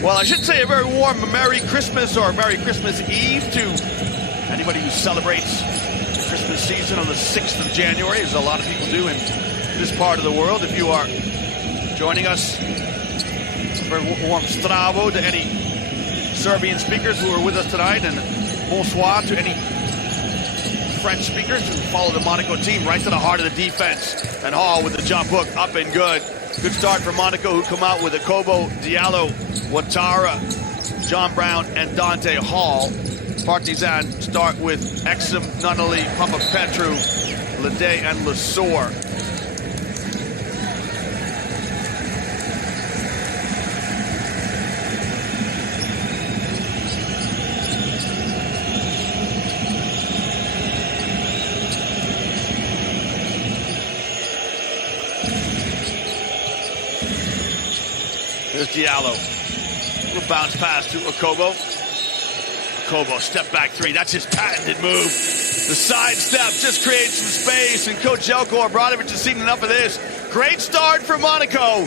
Well, I should say a very warm Merry Christmas or Merry Christmas Eve to anybody who celebrates the Christmas season on the 6th of January, as a lot of people do in this part of the world. If you are joining us, a very warm Zdravo to any Serbian speakers who are with us tonight, and bonsoir to any French speakers who follow the Monaco team right to the heart of the defense. And Hall with the jump hook up and good. Good start for Monaco, who come out with Akobo, Diallo, Ouattara, John Brown, and Dante Hall. Partizan start with Exum, Nunnally, Papapetru, Lede, and Lesour. Here's Diallo. Little bounce pass to Akobo. Akobo, step back three. That's his patented move. The side step just creates some space, and Coach Jelko Obradovic has seen enough of this. Great start for Monaco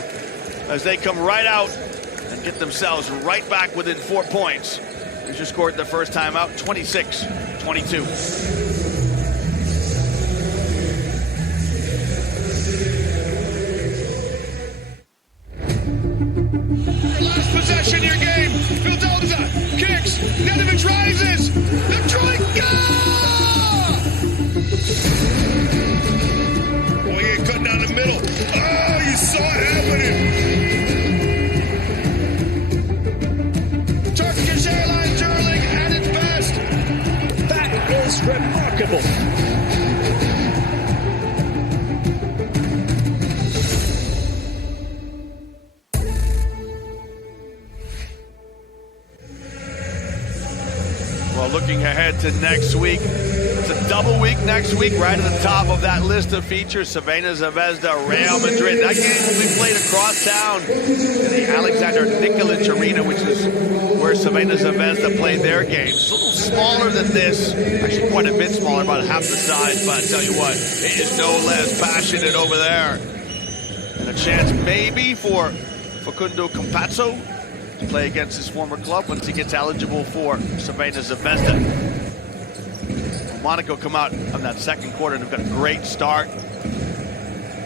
as they come right out and get themselves right back within 4 points. They just scored their first time out, 26-22. Possession, your game. Vildoza kicks. Nedovic rises. The troika! Boy, he ain't cutting down the middle. Oh, you saw it happening. Turkish Airlines Erling at its best. That is remarkable. Well, looking ahead to next week, it's a double week next week, right at the top of that list of features. Cervena Zvezda, Real Madrid. That game will be played across town in the Alexander Nikolic Arena, which is where Cervena Zvezda played their games. A little smaller than this, actually quite a bit smaller, about half the size, but I tell you what, it is no less passionate over there. And a chance maybe for Facundo Campazzo to play against his former club once he gets eligible for Cervena Zvezda. Monaco come out on that second quarter and they've got a great start.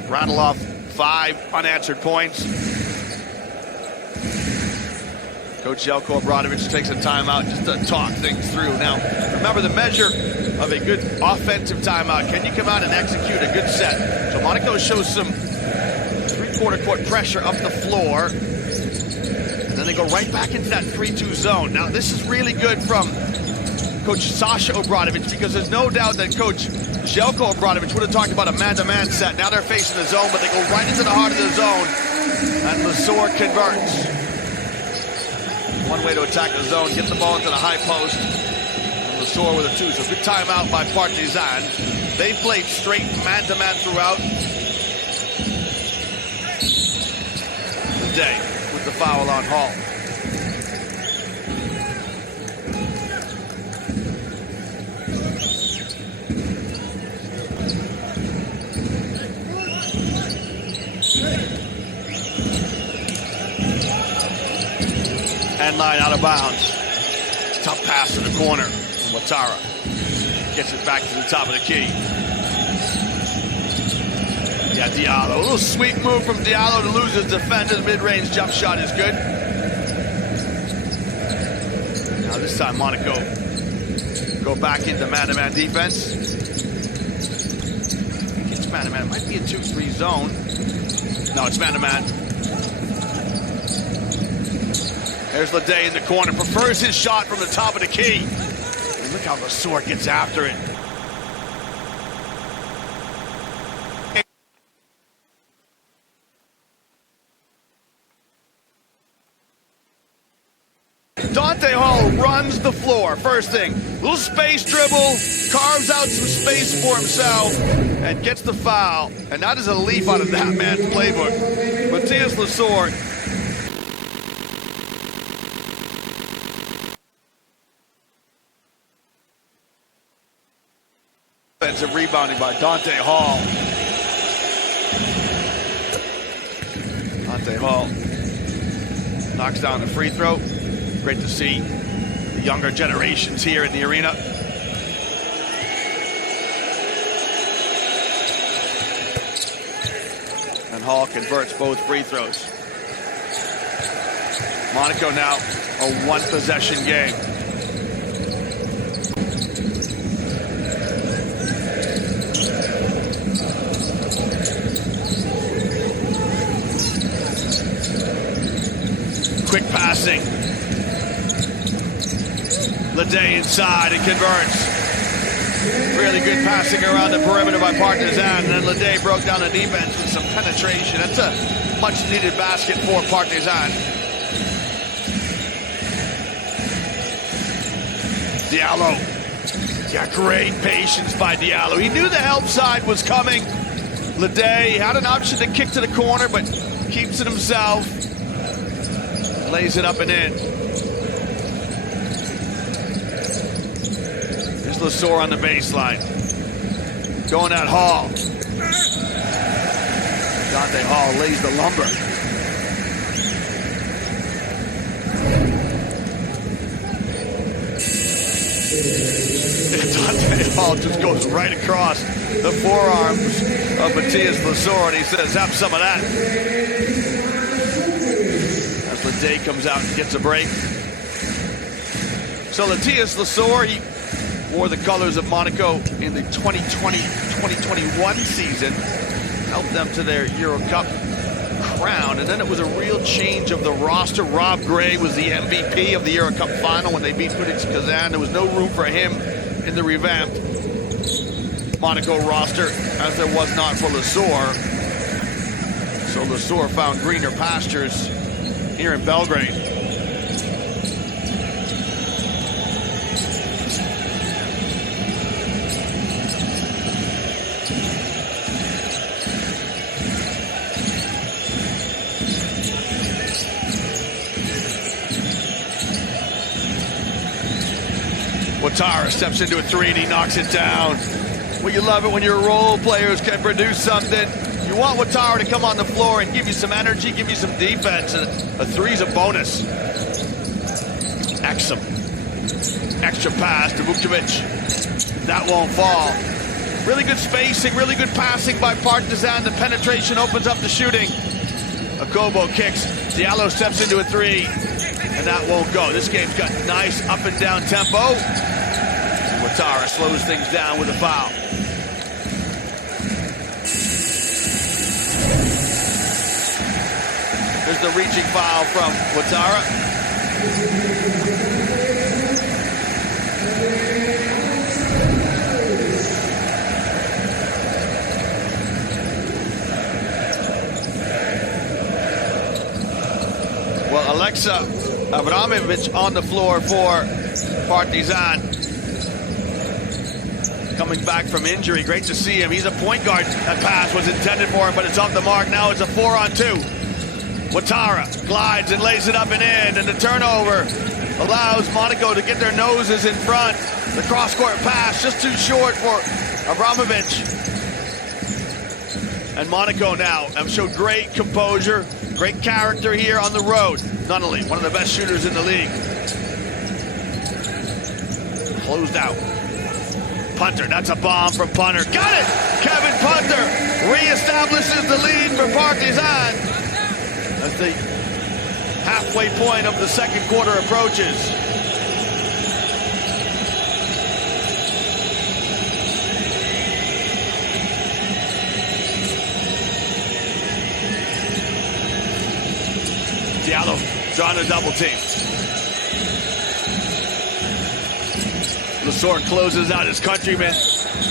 Rattle off 5 unanswered points. Coach Jelko Obradovic takes a timeout just to talk things through. Now, remember the measure of a good offensive timeout. Can you come out and execute a good set? So Monaco shows some three-quarter court pressure up the floor. And then they go right back into that 3-2 zone. Now, this is really good from Coach Sasha Obradovic, because there's no doubt that Coach Jelko Obradovic would have talked about a man-to-man set. Now they're facing the zone, but they go right into the heart of the zone, and Lesour converts. One way to attack the zone, get the ball into the high post, and Lesour with a 2. So good timeout by Partizan. They played straight man-to-man throughout the day with the foul on Hall. End line out of bounds. Tough pass to the corner from Ouattara. Gets it back to the top of the key. Yeah, Diallo. A little sweet move from Diallo to lose his defender. Mid-range jump shot is good. Now this time Monaco go back into man-to-man defense. It's man-to-man. It might be a 2-3 zone. No, it's man-to-man. There's Lede in the corner, prefers his shot from the top of the key. And look how Lesour gets after it. Dante Hall runs the floor. First thing, little space dribble, carves out some space for himself, and gets the foul. And that is a leaf out of that man's playbook. Matthias Lesour. Offensive rebounding by Dante Hall. Dante Hall knocks down the free throw. Great to see the younger generations here in the arena. And Hall converts both free throws. Monaco now a one-possession game. Quick passing. Ledet inside and converts. Really good passing around the perimeter by Partizan, and then Ledet broke down the defense with some penetration. That's a much-needed basket for Partizan. Diallo. Yeah, great patience by Diallo. He knew the help side was coming. Ledet had an option to kick to the corner, but keeps it himself. Lays it up and in. Here's Lesor on the baseline. Going at Hall. Dante Hall lays the lumber. Dante Hall just goes right across the forearms of Matthias Lesor, and he says, have some of that. Ledet comes out and gets a break. So Matthias Lesor, he wore the colors of Monaco in the 2020-2021 season, helped them to their Euro Cup crown, and then it was a real change of the roster. Rob Gray was the MVP of the Euro Cup final when they beat Partizan Kazan. There was no room for him in the revamped Monaco roster, as there was not for Lesor. So Lesor found greener pastures here in Belgrade. Ouattara steps into a three and he knocks it down. Well, you love it when your role players can produce something. You want Ouattara to come on the floor and give you some energy, give you some defense, and a three's a bonus. Exum. Extra pass to Vukcevic. That won't fall. Really good spacing, really good passing by Partizan. The penetration opens up the shooting. Akobo kicks. Diallo steps into a three, and that won't go. This game's got nice up and down tempo. Ouattara slows things down with a foul. There's the reaching foul from Ouattara. Well, Alexa Abramovich on the floor for Partizan. Coming back from injury. Great to see him. He's a point guard. That pass was intended for him, but it's off the mark. Now it's a 4-on-2. Ouattara glides and lays it up and in, and the turnover allows Monaco to get their noses in front. The cross-court pass just too short for Abramovich. And Monaco now have showed great composure, great character here on the road. Nunnally, one of the best shooters in the league. Closed out. Punter, that's a bomb from Punter. Got it! Kevin Punter reestablishes the lead for Partizan as the halfway point of the second quarter approaches. Diallo drawing a double team. Lesor closes out his countryman,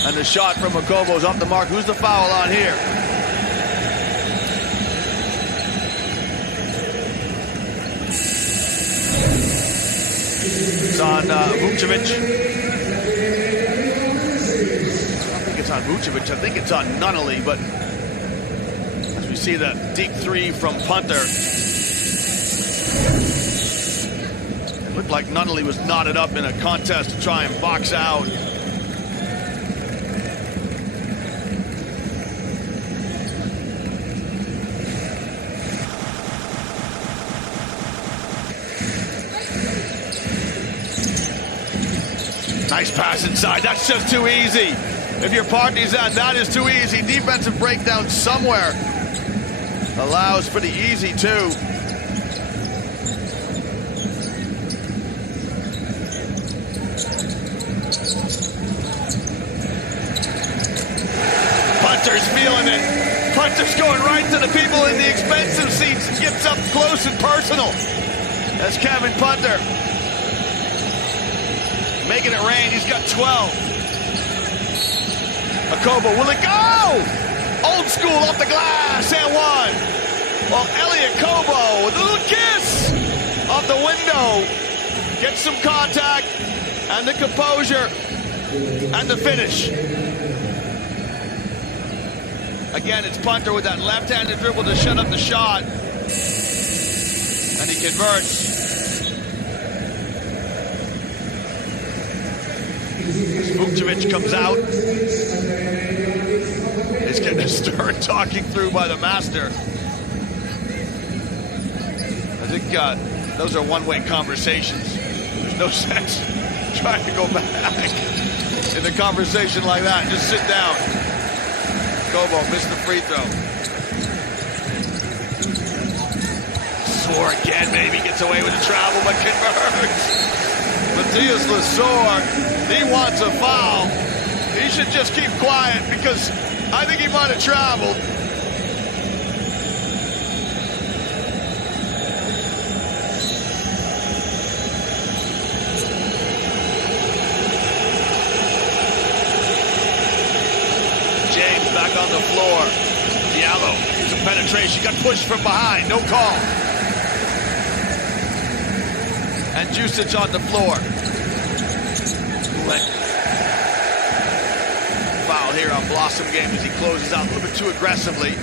and the shot from Akobo is off the mark. Who's the foul on here? It's on Vukcevic. I don't think it's on Vukcevic. I think it's on Nunnally, but as we see the deep three from Punter, it looked like Nunnally was knotted up in a contest to try and box out. Nice pass inside. That's just too easy. If you're Partizan, that is too easy. Defensive breakdown somewhere. Allows pretty easy, too. Punter's feeling it. Punter's going right to the people in the expensive seats and gets up close and personal. That's Kevin Punter. Making it rain. He's got 12. Akobo, will it go? Old school off the glass and one. Well, Elliot Kobo with a little kiss off the window. Gets some contact and the composure and the finish. Again, it's Punter with that left-handed dribble to shut up the shot. And he converts. Vukcevic comes out. He's getting a stern talking through by the master. I think those are one-way conversations. There's no sense trying to go back in a conversation like that. Just sit down. Kobo missed the free throw. Soar again, maybe gets away with the travel, but converts. Matthias Lesour, he wants a foul. He should just keep quiet because I think he might have traveled. James back on the floor. Diallo, some penetration, got pushed from behind, no call. And Jusic on the floor. Foul here on Blossom Game as he closes out a little bit too aggressively.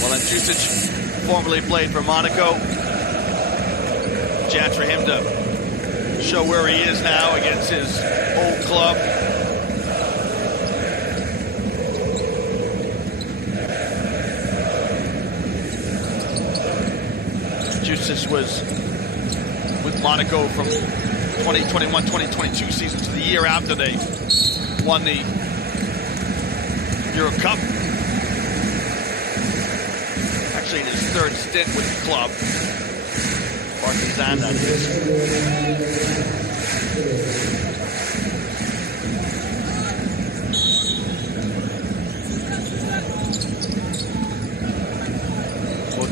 Well, and Jusic formerly played for Monaco. Chance for him to show where he is now against his old club. Jusic was with Monaco from 2021-2022 season to the year after they won the Euro Cup. Actually in his third stint with the club. Partizan, that is.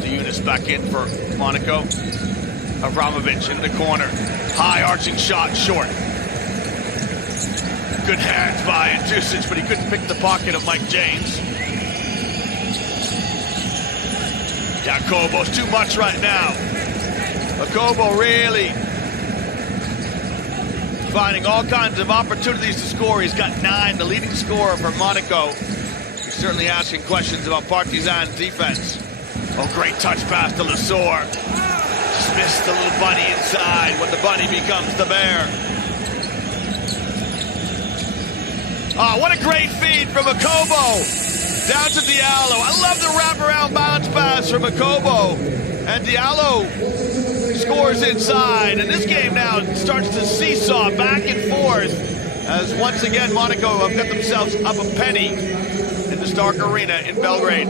Eunice back in for Monaco. Avramovic in the corner. High arching shot, short. Good hands by Jusic, but he couldn't pick the pocket of Mike James. Jacobo's too much right now. Akobo really finding all kinds of opportunities to score. He's got 9, the leading scorer for Monaco. He's certainly asking questions about Partizan's defense. Oh, great touch pass to Lesour. Just missed the little bunny inside when the bunny becomes the bear. Oh, what a great feed from Akobo. Down to Diallo. I love the wraparound bounce pass from Akobo. And Diallo scores inside. And this game now starts to seesaw back and forth as once again Monaco have got themselves up a penny in the Stark Arena in Belgrade.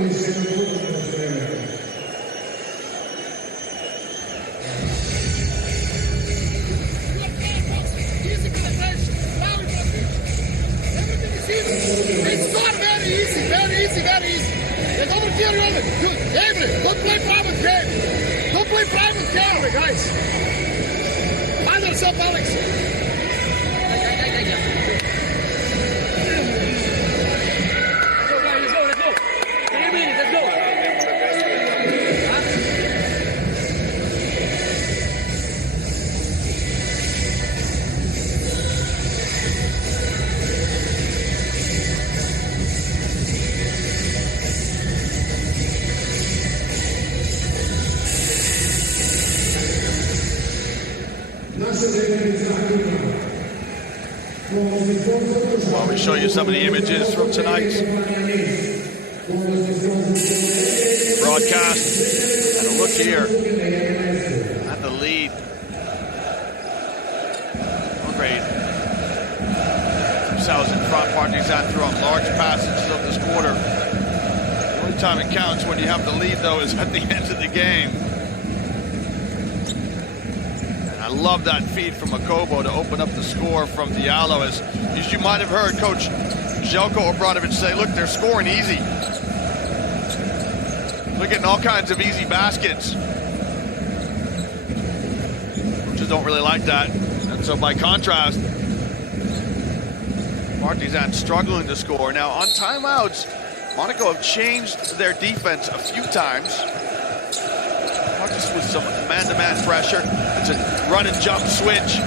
It's not very easy. There's over here, David, don't play private game. Don't play private game, guys. Find yourself, Alex. Let's go. 3 minutes, let's go. While we show you some of the images from tonight's Broadcast, and a look here at the lead. Belgrade themselves in front. Partizan threw out large passages of this quarter. The only time it counts when you have the lead, though, is at the end of the game. And I love that feed from Makobo to open up the score from Diallo. As you might have heard Coach Željko Obradović say, look, they're scoring easy. They're getting all kinds of easy baskets. Coaches don't really like that. And so by contrast, Partizan struggling to score. Now on timeouts, Monaco have changed their defense a few times. Not just with some man-to-man pressure. It's a run and jump switch.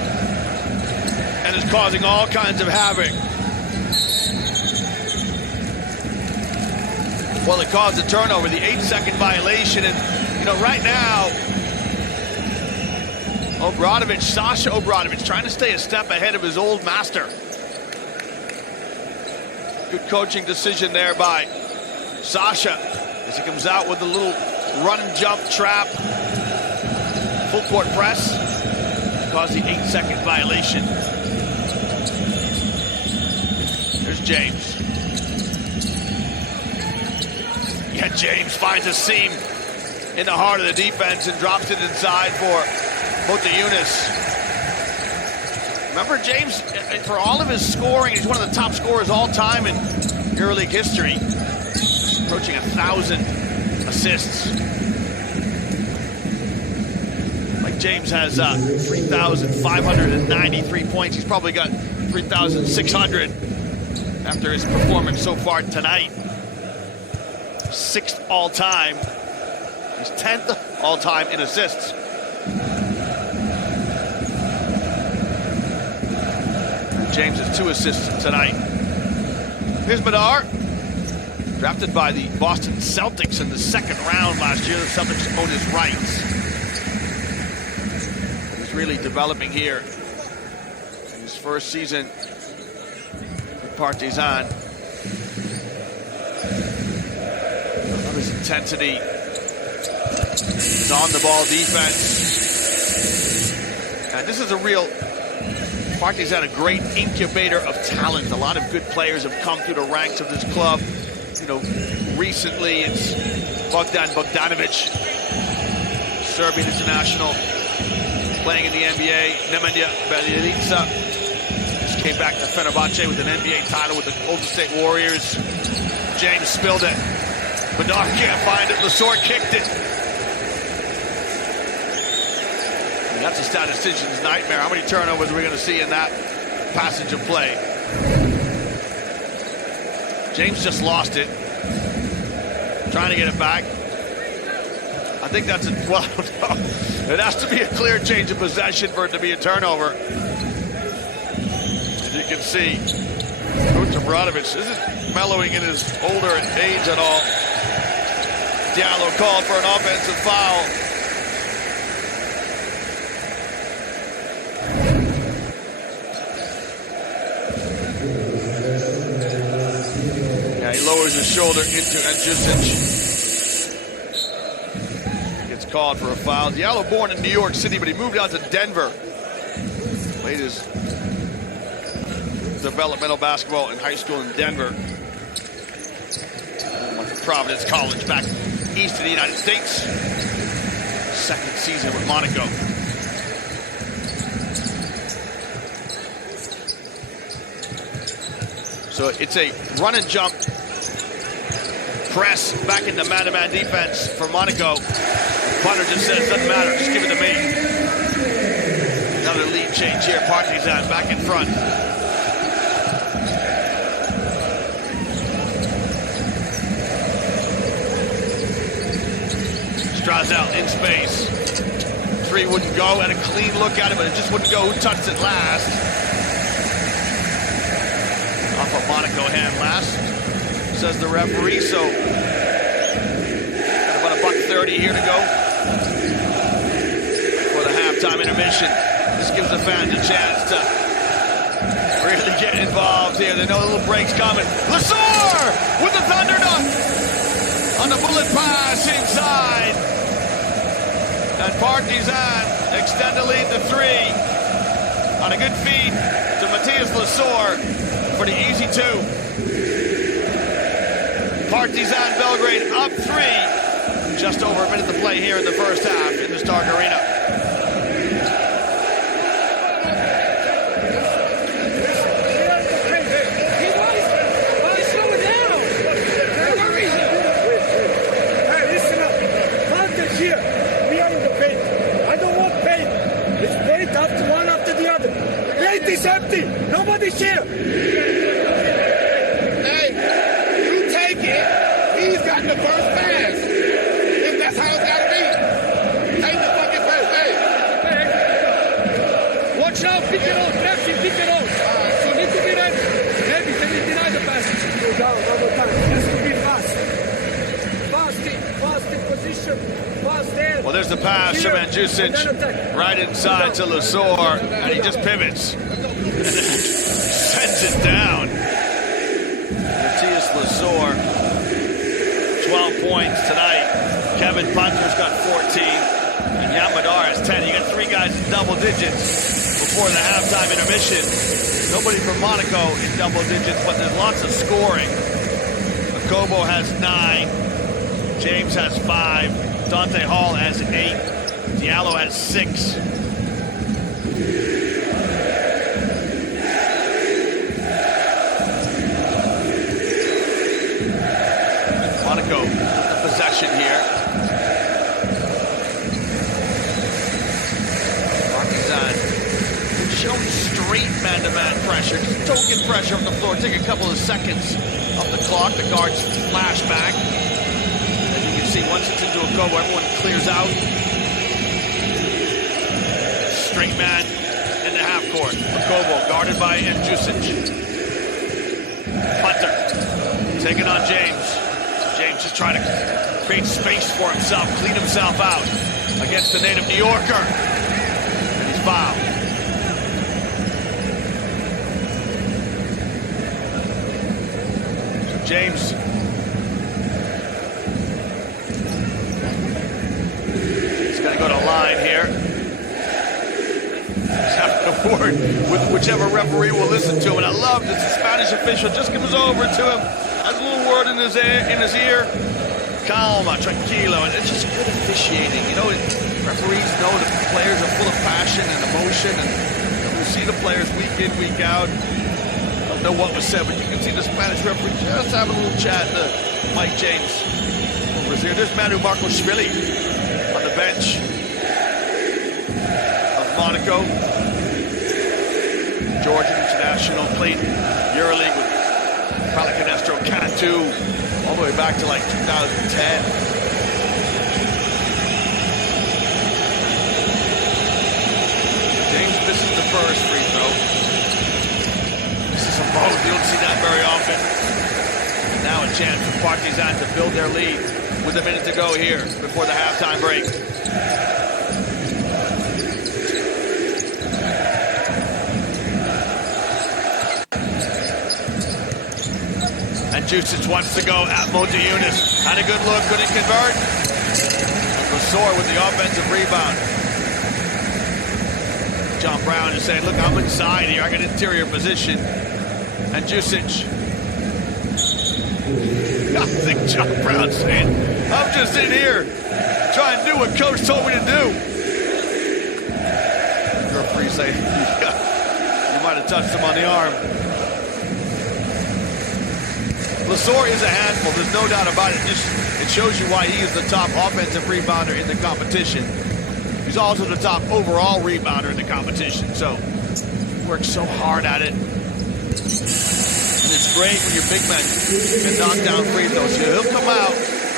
And is causing all kinds of havoc. Well, it caused a turnover, the 8-second violation. And, you know, right now, Sasha Obradović, trying to stay a step ahead of his old master. Good coaching decision there by Sasha as he comes out with a little run and jump trap. Full court press. Caused the 8-second violation. There's James. Yeah, James finds a seam in the heart of the defense and drops it inside for Monteunis. Remember, James, for all of his scoring, he's one of the top scorers all time in EuroLeague history. Approaching 1,000 assists. Like James has 3,593 points. He's probably got 3,600 after his performance so far tonight. 6th all-time. He's 10th all-time in assists. James has 2 assists tonight. Here's Madar, drafted by the Boston Celtics in the 2nd round last year. The Celtics own his rights. He's really developing here in his first season with Partizan. His intensity, his on-the-ball defense. And this is a real... Partizan, a great incubator of talent. A lot of good players have come through the ranks of this club. You know, recently it's Bogdan Bogdanović, Serbian international, playing in the NBA. Nemanja Bjelica just came back to Fenerbahce with an NBA title with the Golden State Warriors. James spilled it. Bedard can't find it. Lesor kicked it. That's a statistician's nightmare. How many turnovers are we going to see in that passage of play? James just lost it. Trying to get it back. I think that's a... Well, no. It has to be a clear change of possession for it to be a turnover. As you can see, Coach Obradović isn't mellowing in his older age at all. Diallo called for an offensive foul. He lowers his shoulder into Andjusic. Gets called for a foul. Diallo born in New York City, but he moved out to Denver. Played his developmental basketball in high school in Denver. Went to Providence College back east of the United States. 2nd season with Monaco. So it's a run and jump press back into man-to-man defense for Monaco. Punter just says, doesn't matter, just give it to me. Another lead change here. Partizan back in front. Strazel in space. 3 wouldn't go. Had a clean look at it, but it just wouldn't go. Who touched it last? Off a Monaco hand last, says the referee. So about $1:30 here to go for the halftime intermission. This gives the fans a chance to really get involved here. They know a little break's coming. Lesor with the thunder dunk. Excellent pass inside. And Partizan extend the lead to 3 on a good feed to Matthias Lasor for the easy 2. Partizan Belgrade up 3. Just over a minute to play here in the first half in the Stark Arena. It's empty. Nobody's here. Hey, you take it. He's got the first pass. If that's how it's got to be. Take the fucking pass. Hey. Watch out. Pick it out. Left him. Pick it out. So need to be ready. Maybe can you deny the pass? Go down one more time. Has to be fast. Fast in position. Fast there. Well, there's the pass from Mandzusic right inside to Lasor, and he just pivots. Sends it down. Matthias Lasor, 12 points tonight. Kevin Punter's got 14. And Yamadar has 10. You got 3 guys in double digits before the halftime intermission. Nobody from Monaco in double digits, but there's lots of scoring. Kobo has 9. James has 5. Dante Hall has 8. Diallo has 6. Monaco, the possession here. Partizan showing straight man-to-man pressure, just token pressure on the floor. Take a couple of seconds off the clock. The guards flash back. As you can see, once it's into a Kobo, everyone clears out. Straight man in the half court. Kobo guarded by Mandzusic. Punter taking on James. James is trying to create space for himself, clean himself out against the native New Yorker. And he's fouled. So James is going to go to line here. He's having a word with whichever referee will listen to him. And I love that the Spanish official just comes over to him, has a little word in his ear. Calma, tranquilo, and it's just good officiating. You know, referees know that players are full of passion and emotion, and you see the players week in, week out. Don't know what was said, but you can see the Spanish referee just having a little chat to Mike James. Was here. There's Manu Markoshvili on the bench of Monaco. Georgian international, played EuroLeague with Palacanestro, Cantu, all the way back to like 2010. James misses the first free throw. This is a both. You don't see that very often. Now a chance for Partizan to build their lead with a minute to go here before the halftime break. Mandzusic wants to go at Monte-Eunice. Had a good look, couldn't convert. Lasor with the offensive rebound. John Brown is saying, look, I'm inside here. I got interior position. Mandzusic. I think John Brown's saying, I'm just in here trying to do what coach told me to do. The referee saying, you might have touched him on the arm. Lasor is a handful, there's no doubt about it. It shows you why he is the top offensive rebounder in the competition. He's also the top overall rebounder in the competition, so he works so hard at it. And it's great when your big men can knock down free throws. So he'll come out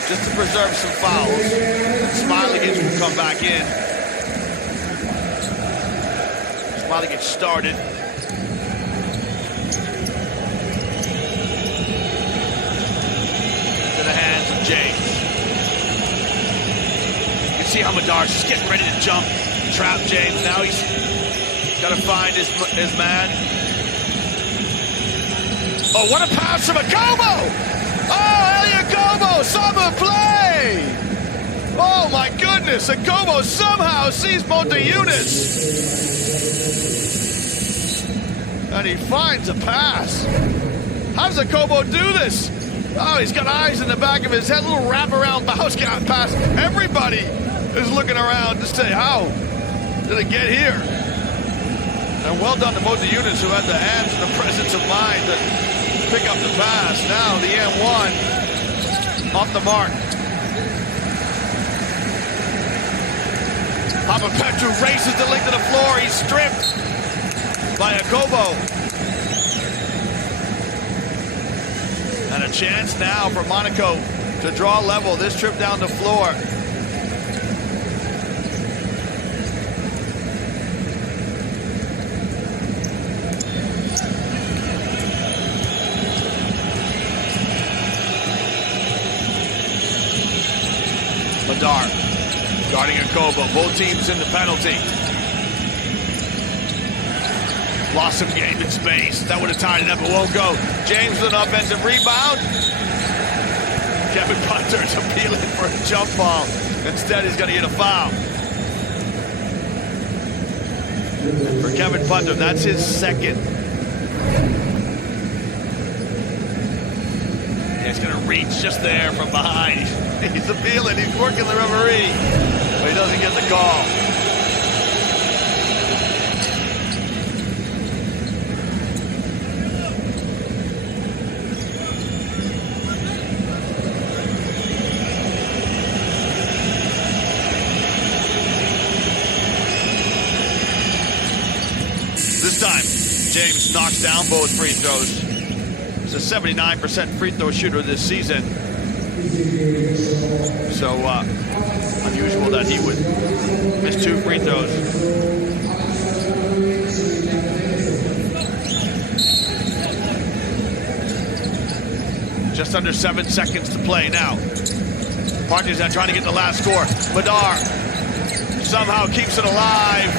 just to preserve some fouls, and Smiley will come back in. Smiley gets started. James. You can see how Madar's just getting ready to jump, trap James. Now he's got to find his man. Oh, what a pass from Kobo! Oh, Elia Kobo, summer play! Yunus, and Kobo somehow sees Yunus. And he finds a pass. How does Kobo do this? Oh, he's got eyes in the back of his head, little wraparound bounce pass. Everybody is looking around to say, how did it get here? And well done to Yunus, who had the hands and the presence of mind to pick up the pass. Now the N1 off the mark. Papa Petru races the length of the floor. He's stripped by Kobo. And a chance now for Monaco to draw level this trip down the floor. Madar guarding Kobo. Both teams in the penalty. Lost some game in space. That would have tied it up. It won't go. James with an offensive rebound. Kevin Punter's appealing for a jump ball. Instead, he's going to get a foul. For Kevin Punter, that's his second. He's going to reach just there from behind. He's appealing. He's working the referee. But he doesn't get the call. This time, James knocks down both free throws. He's a 79% free throw shooter this season. So unusual that he would miss 2 free throws. Just under 7 seconds to play now. Partizan trying to get the last score. Madar somehow keeps it alive.